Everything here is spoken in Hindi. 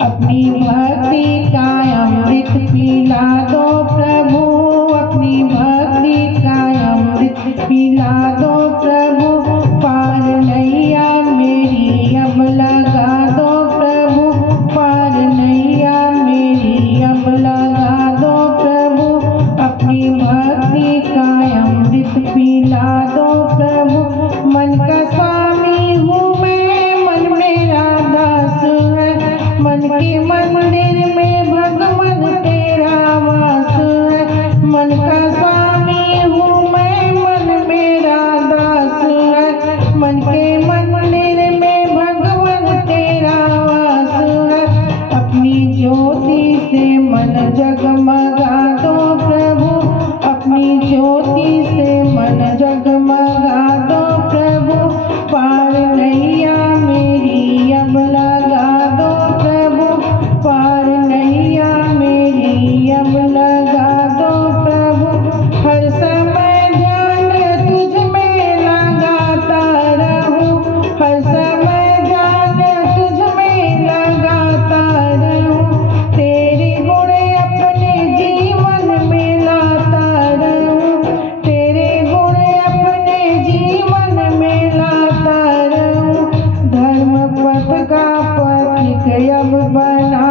अपनी भक्ति का अमृत पिला दो प्रभु, अपनी भक्ति का अमृत पिला दो प्रभु। पार नैया मेरी अब लगा दो प्रभु, पार नैया मेरी अब लगा दो प्रभु। अपनी भक्ति का अमृत पिला दो प्रभु। मन का स्वामी हूँ मैं, मन मेरा दास है, मन के मंदिर में भगवान तेरा वास है। मन का स्वामी हूँ मैं, मन मेरा दास है, मन के मंदिर में भगवान तेरा वास है। अपनी ज्योति से मन जगमगा दो प्रभु, अपनी ज्योति से मन जगमगा दो प्रभु। पार नैया मेरी अब लगा दो प्रभु, पार नैया मेरी अब लगा दो प्रभु। हर समय ध्यान तुझ में लगाता रहूं, हर समय ध्यान तुझ में लगाता रहूं। तेरे गुण अपने जीवन में लाता रहूं, तेरे गुण अपने जीवन में लाता रहूं। धर्म पथ का पथिक अब बना